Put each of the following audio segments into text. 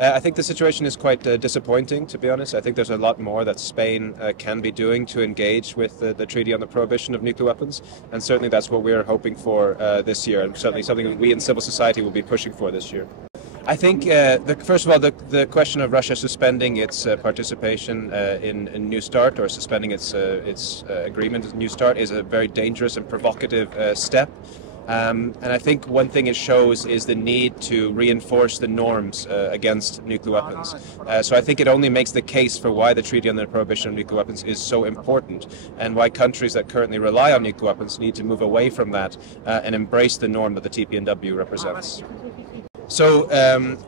I think the situation is quite disappointing, to be honest. I think there's a lot more that Spain can be doing to engage with the Treaty on the Prohibition of Nuclear Weapons, and certainly that's what we're hoping for this year, and certainly something that we in civil society will be pushing for this year. I think, first of all, the question of Russia suspending its participation in New START, or suspending its agreement with New START, is a very dangerous and provocative step. And I think one thing it shows is the need to reinforce the norms against nuclear weapons. So I think it only makes the case for why the Treaty on the Prohibition of Nuclear Weapons is so important, and why countries that currently rely on nuclear weapons need to move away from that and embrace the norm that the TPNW represents. So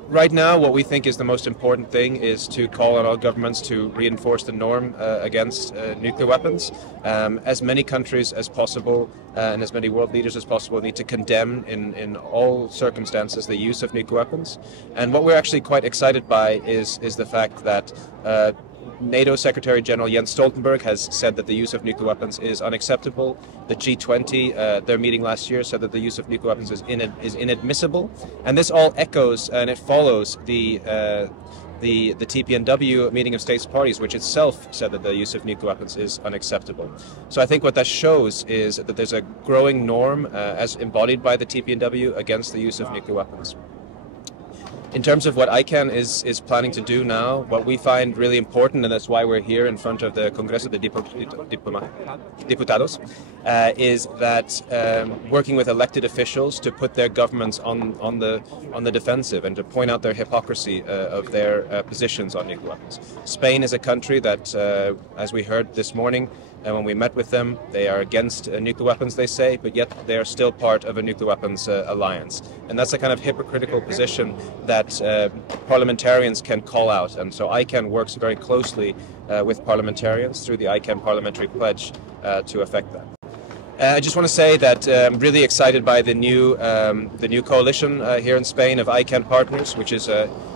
right now what we think is the most important thing is to call on all governments to reinforce the norm against nuclear weapons. As many countries as possible and as many world leaders as possible need to condemn in all circumstances the use of nuclear weapons. And what we're actually quite excited by is the fact that NATO Secretary General Jens Stoltenberg has said that the use of nuclear weapons is unacceptable. The G20, their meeting last year, said that the use of nuclear weapons is inadmissible. And this all echoes and it follows the TPNW meeting of states parties, which itself said that the use of nuclear weapons is unacceptable. So I think what that shows is that there's a growing norm, as embodied by the TPNW, against the use of nuclear weapons. In terms of what ICAN is planning to do now, what we find really important, and that's why we're here in front of the Congreso de Diputados, is that working with elected officials to put their governments on the defensive and to point out their hypocrisy of their positions on nuclear weapons. Spain is a country that, as we heard this morning, when we met with them, they are against nuclear weapons, they say, but yet they are still part of a nuclear weapons alliance. And that's a kind of hypocritical position that parliamentarians can call out. And so ICAN works very closely with parliamentarians through the ICAN Parliamentary Pledge to affect that. I just want to say that I'm really excited by the new coalition here in Spain of ICAN partners, which is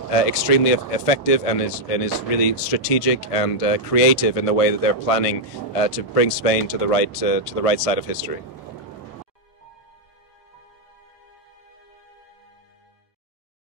extremely effective and is really strategic and creative in the way that they're planning to bring Spain to the right side of history.